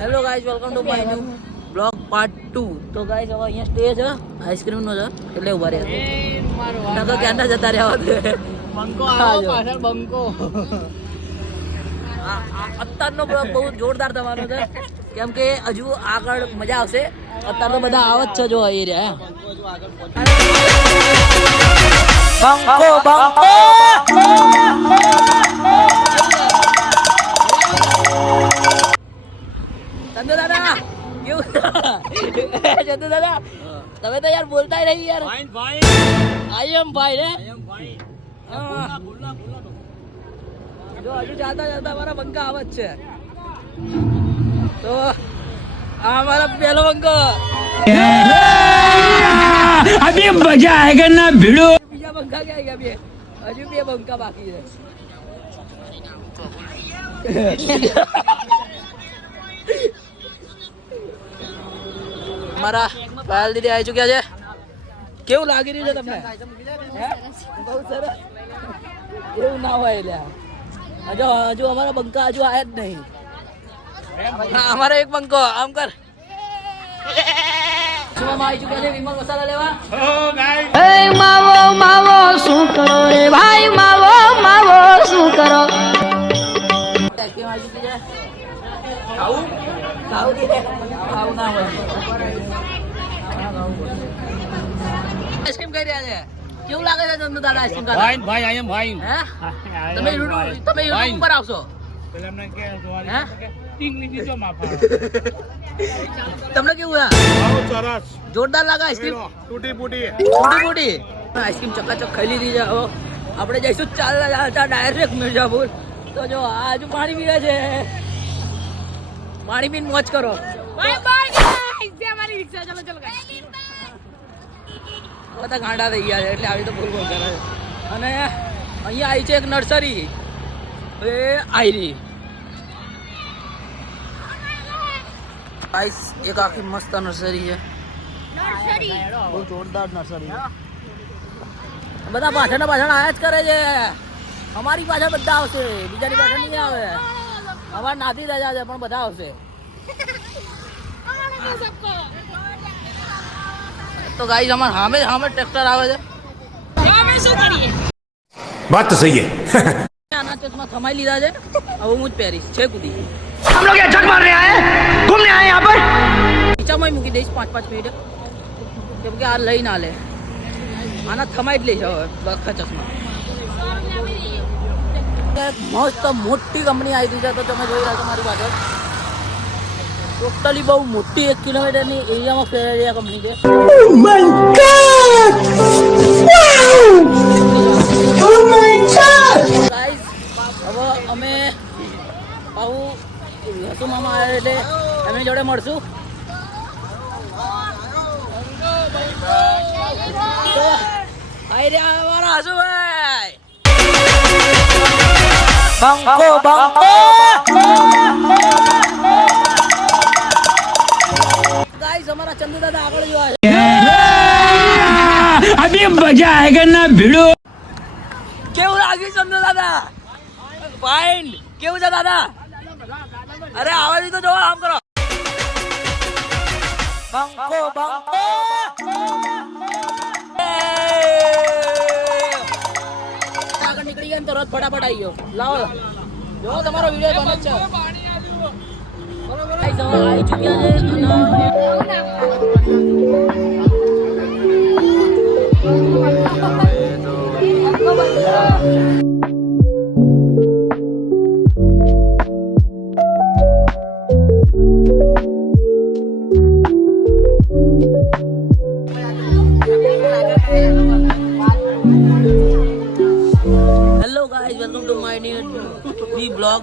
Hello guys, welcome to my new blog part 2. તો guys હવે અહીંયા સ્ટે છે આઈસ્ક્રીમ નો છે એટલે ઉભા રહ્યા તો ક્યાં જતા રહ્યા હોત બંકો આવ્યો પાછળ બંકો. અત્યારનો બ્લોગ બહુ જોરદાર થવાનો છે કેમ કે હજુ આગળ મજા આવશે. અત્યારે તો બધા આવત છે જો એ રહ્યા બંકો બંકો. ચંદુ દાદા કેવું ચંદુ દાદા તમે તો યાર બોલતા નહીં યાર. આઈ એમ ભાઈ રે જો હજુ જાતા જાતા અમારા બંકા આવત છે. તો આ અમારા પહેલો બંકો અભી મજા આયેગા ના ભીડો. બીજા બંકા ક્યાં ગયા? બે હજુ બે બંકા બાકી છે. મારા પાયલ દીદી આવી ચુક્યા છે. કેવું લાગી રહ્યું છે તમને? બહુ સરસ. એવું ના હોય એટલે હજુ અમારા બંકા હજુ આયા જ નહીં. અમારો એક બંકો આમ કર આવી ચુક્યા છે વિમલ મસાલા લેવા. માવો માવો શું કરો રે ભાઈ, માવો માવો શું કરો. કેમ આવી ચુકી છે? ખાવું ખાવું ખાવું ના હોય. આઈસ્ક્રીમ ખાઈ રહ્યા છે. કેવું લાગે છે તમને દાદા આઈસ્ક્રીમ ખાતા? ભાઈ ભાઈ આઈ એમ ભાઈ. હે તમે YouTube ઉપર આવશો પેલા મને કે હે ટીંગલી દીધો માફા. તમને કેવું છે? બહુ સરસ જોરદાર લાગે આઈસ્ક્રીમ. ટૂટી ફૂટી આઈસ્ક્રીમ ચકાચક ખાઈ લીધી છે. હવે આપણે જઈશું ચાલતા ડાયરેક્ટ મિર્ઝાપુર. તો જો આજુ પાણી પીવે છે. પાણી પીને મોજ કરો. બાય બાય ગાઈસ, જે અમારી રિક્ષા ચલો ચલો ગાઈસ. બધા ગાંડા થઈ ગયા છે એટલે આવી તો ભૂલ કરે છે. અને અહીંયા આવી છે એક નર્સરી. એ આયરી ગાઈસ, એક આખી મસ્ત નર્સરી છે. બહુ જોરદાર નર્સરી. બધા પાછળ આયા જ કરે છે. અમારી પાછળ બધા આવશે, બીજાની પાછળ નહીં આવે. અમારે નાથી રજા છે પણ બધા આવશે. તો ગાઈસ અમાર સામે ટ્રેક્ટર આવે છે. અમે શું કરીએ? વાત તો સહી હે. આના ચશ્મા થમાઈ લીધા છે. હવે હું જ પહેરીશ છે કુદી. हम लोग यहाँ जग मारने आए हैं, घूमने आए यहाँ पर. ખીચામાં મૂકી દઈશ 5-5 મિનિટ કેમ કે આ લઈ ના લે. આના થમાઈ જ લઈશ હવે બખા ચશ્મા. મસ્ત મોટી કંપની આવી છે. તો તમે જોઈ રહ્યા છો મારી પાછળ ટોટલી બહુ મોટી 1 કિલોમીટરની એરિયામાં ફેલાયેલી આ કંપની છે. ગાઈસ હવે અમે આવું હસુમામાં આવ્યા એટલે એમની જોડે મળશું. આઈ રહ્યા અમારા હસુભાઈ. બંકો બંકો ગાઈસ, અમારા ચંદુ દાદા આગળ જો આવે. અભી મજા આયેગા ના ભીડો. કેવું લાગ્યું ચંદુ દાદા? ફાઇન. કેવું છે દાદા? અરે આવાજ તો જો આમ કરો. બંકો બંકો આગળ નીકળી ગયા તો રથ ફટાફટ આવી ગયો. લાવો જો તમારો વિડિયો બને છે. આવી ચુક્યા છે. Hello guys, welcome to my new blog.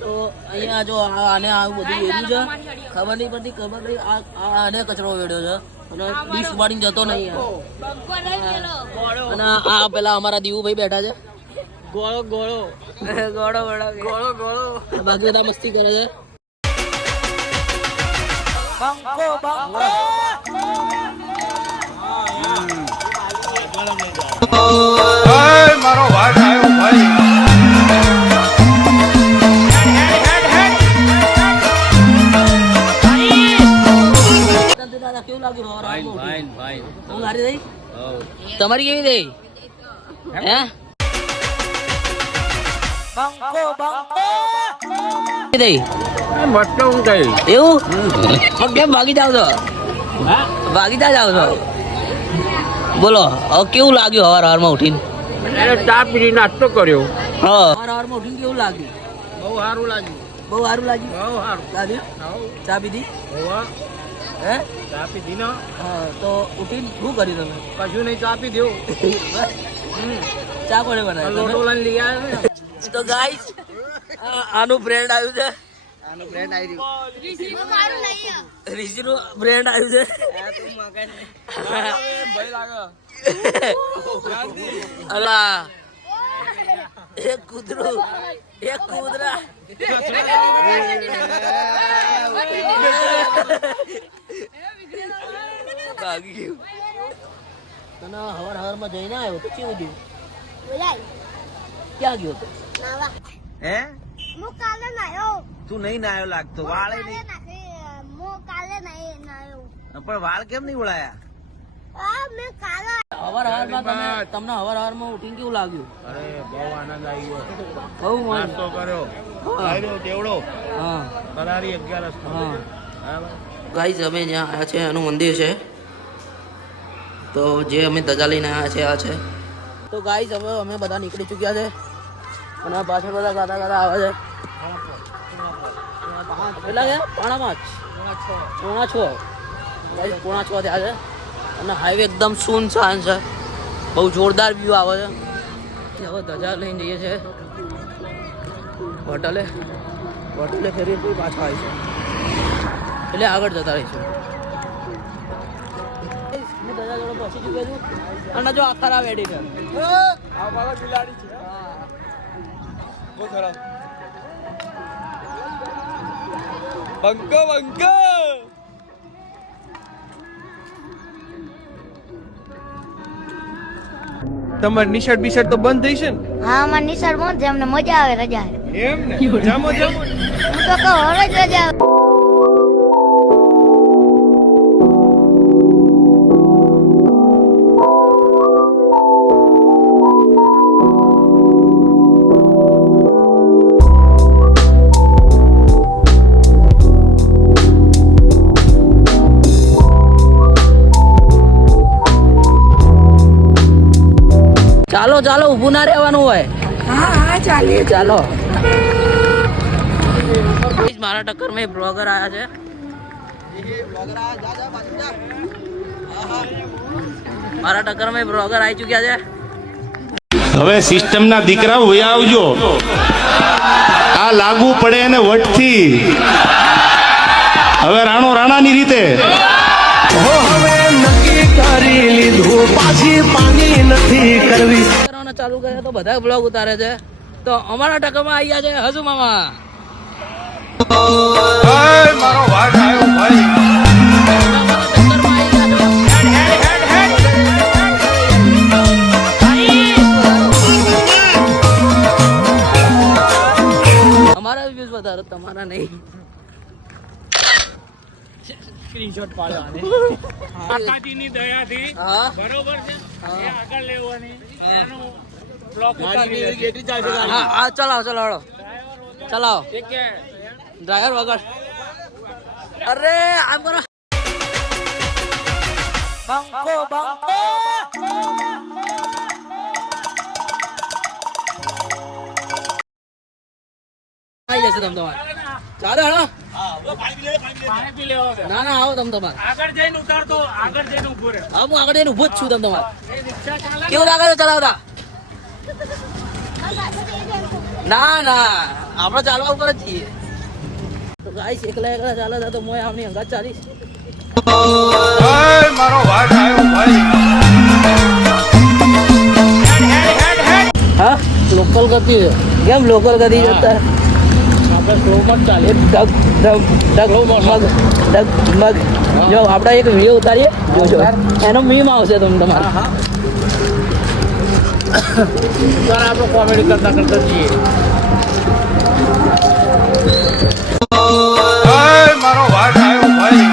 તો અહીંયા જો આને આવું બધું વેર્યું છે. ખબર નહીં પડતી આને કચરો વેડ્યો છે અને ડીશ વાળીને જતો નહીં. અને આ પેલા અમારા દીવુભાઈ બેઠા છે. ગોળો ગોળો ગોળો ગોળો ગોળો ગોળો બાકી બધા મસ્તી કરે છે. બંકો બંકો મારો ભાઈ આવ્યો ભાઈ. કેવું લાગ્યું હવાર ફાઇન હવારમાં ફાઇન ફાઇન ઉઠીને? ઊંઘ સારી થઈ? હવ તમારી કેવી થઈ? હે? કેવી થઈ? મસ્ત હું કઈ એવું? પણ કેમ ભાગી જાવ છો? ભાગી જાવ છો? બોલો હવે કેવું લાગ્યું હવાર હવારમાં ઉઠીને? ચા પીધી નાસ્તો કર્યો હા હવાર હવારમાં ઉઠીને કેવું લાગ્યું? બહુ સારું લાગ્યું બહુ સારું લાગ્યું? બહુ સારું ચા પી? ચા પીધી? હે? ચા પીધી ને હા તો ઉઠીને શું કર્યું તમે? કશું નહીં ચા પી દેવું ચા કોને બનાવી? લોટો લઈને લઈ આવ્યો ને. તો ગાઈસ આનું બ્રેન્ડ આવ્યું છે. આનું બ્રેન્ડ આવી ઋષિ નું બ્રેન્ડ આવ્યું છે. ભાઈ લાગે અલા એક કૂતરું એક કૂતરા ભાગી ગયું. તને હવાર હવારમાં જઈને આવ્યો તો કેવું થયું? ક્યાં ગયો તો? હે હું કાલે નાયો તું નહીં નાયો લાગતો વાળે કાલે નહીં નાખી હું કાલે નહીં નાયો પણ વાળ કેમ નહીં ઉડાયા મેં કાલે હવાર હવારમાં તમને હવાર હવારમાં ઉઠીને કેવું લાગ્યું? અરે બહુ આનંદ આવ્યો બહુ મસ્ત. નાસ્તો કર્યો આવ્યો દેવડો હા ફરારી 11 હા બરાબર ગાઈઝ અમે જ્યાં આવ્યા છે એનું મંદિર છે તો જે અમે ધજા લઈને આવ્યા છે આ છે. તો ગાઈઝ હવે અમે બધા નીકળી ચૂક્યા છે અને પાછળ બધા ગાતા ગાતા આવે છે. કેટલા છે? પોણા 5 પોણા 6 ગાઈઝ પોણા 6 થયા છે અને હાઈવે એકદમ સુનસાન છે. બહુ જોરદાર વ્યૂ આવે છે. હવે ધજા લઈને જઈએ છીએ હોટલે ફેરી પાછા આવી છે એટલે આગળ જતા રહીશું. હું દાદા જોડે પહોંચી ચૂક્યો છું અને જો આ ખરાબ એડિટર તમારી નિશાળ બિશાળ તો બંધ થઈ છે ને હા મને નિશાળ મોજ છે અમને મજા આવે રજા એમ ને જામો જામો હું તો કહું હવે જ રજા આવે ચાલો ચાલો ઊભું ના રહેવાનું હોય. હા ચાલીએ ચાલો. મારા ટક્કર में બ્લોગર આયા છે. મારા ટક્કર में બ્લોગર આવી ચૂક્યા છે. હવે સિસ્ટમના દીકરા વયા આવજો આ લાગુ પડે એને વટથી હવે રાણો રાણાની રીતે ચાલુ કરે તો બધા બ્લોગ ઉતારે છે તો અમારા ટક્કરમાં આવી ગયા છે હજુ મામા. મારો ભાઈ આવ્યો ભાઈ અમારા વ્યૂઝ વધારે તમારા નહીં. સ્ક્રીનશોટ પાડવાની માતાજીની દયાથી હા બરોબર છે એ આગળ લેવાની એનો બ્લોક હા હા ચલાવો ચલાવો ચલાવો ડ્રાઈવર વગર. અરે આમ કરો બંકો બંકો આવી જશે તમ તમારે ચાલો હેડો. પાણી પી લેવા દે. ના ના આવો તમ તમારે. આગળ જઈને ઉતારતો આગળ જઈને ઉભો રહે હા હું આગળ જઈને ઊભો જ છું તમ તમારે. એ રિક્ષા ચાલે કેવું લાગે છે ચલાવતા? ના ના આપણે ચાલવા ઉપર જ છીએ. તો ગાઈસ એકલા એકલા ચાલે છે તો મોય આમની અંગાત ચાલીશ. મારો ભાઈ આવ્યો ભાઈ હા લોકલ ગતિ છે. કેમ લોકલ ગતિ જતા આપણે સ્લોમાં જ ચાલે ડગ ડગ ડગ મગ ડગ મગ. જો આપણે એક વિડીયો ઉતારીએ જોજો એનો મીમ આવશે તમને તમારે. આપણે કોમેડી કરતા કરતા જઈએ મારો ભાઈ આવ્યો ભાઈ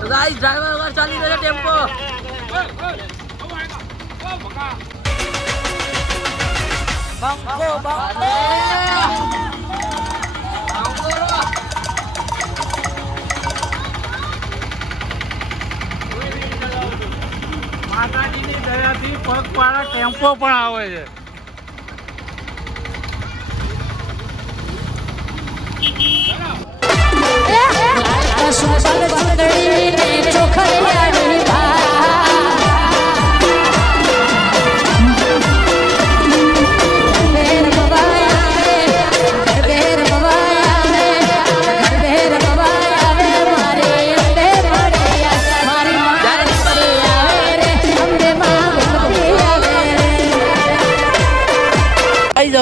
તો ગાઈસ ડ્રાઈવર વગર ચાલી રહ્યો છે ટેમ્પો. માતાજીની દયાથી પગપાળા ટેમ્પો પણ આવે છે.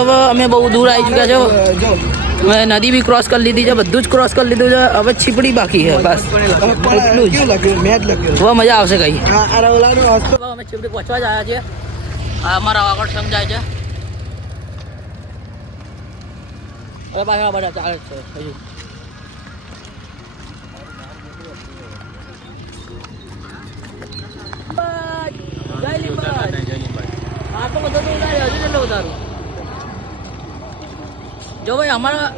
હવે અમે બહુ દૂર આવી ચૂક્યા છે. મેં નદી બી ક્રોસ કરી લીધી છે, બધું જ ક્રોસ કરી લીધું છે. હવે છીપડી બાકી છે બસ, એટલું જ. હવે મજા આવશે કઈ. અમે છીપડી પહોંચવા જ આવ્યા છીએ. આ અમારા આગળ સંઘ જાય છે. હવે પાછા બધા ચાલે છે હજુ. જય લીંબાજ. આ તો બધું તો ઉતાર્યું, હજુ કેટલું ઉતારું. જો ભાઈ અમારા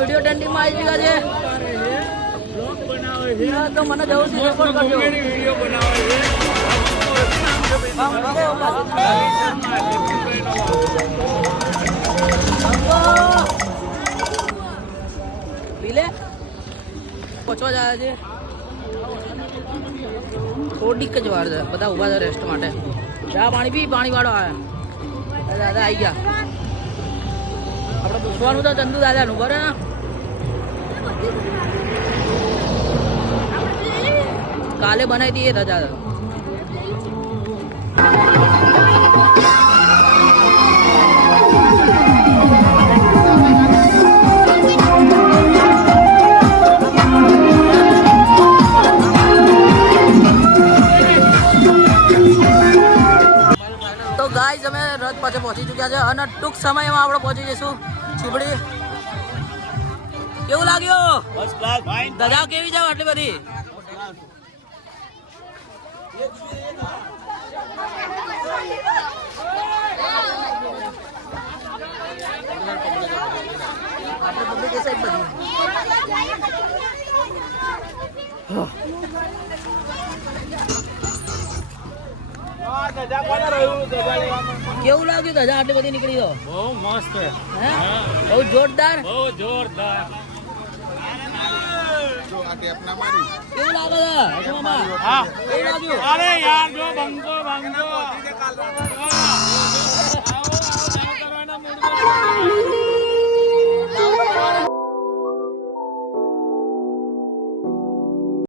વિડીયો ટ્રેન્ડિંગમાં આવી ગયા છે. તો મને જવું છે સપોર્ટ કરજો. પીલે પહોંચવા જાય છે. થોડીક જ વાર છે, બધા ઉભા છે રેસ્ટ માટે. ચા પાણી પી, પાણી વાળો આવ્યા. દાદા આવી ગયા. આપણે પૂછવાનું તો ચંદુ દાદાનું બરાબર ને. કાલે બનાવી દઈએ રજા. ગાઈસ અમે રથ પાસે પહોંચી ચૂક્યા છે અને ટૂંક સમયમાં આપણે પહોંચી જઈશું છીપડી. કેવું લાગ્યું? First class. ધજા કેવી જાવ આટલી બધી? આપણે પબ્લિક એ સાઈડ બધી. કેવું લાગ્યું ધજા આટલી બધી નીકળી? તો બહુ મસ્ત, બહુ જોરદાર, બહુ જોરદાર. કેવું લાગે છે? અરે યાર જો બંગો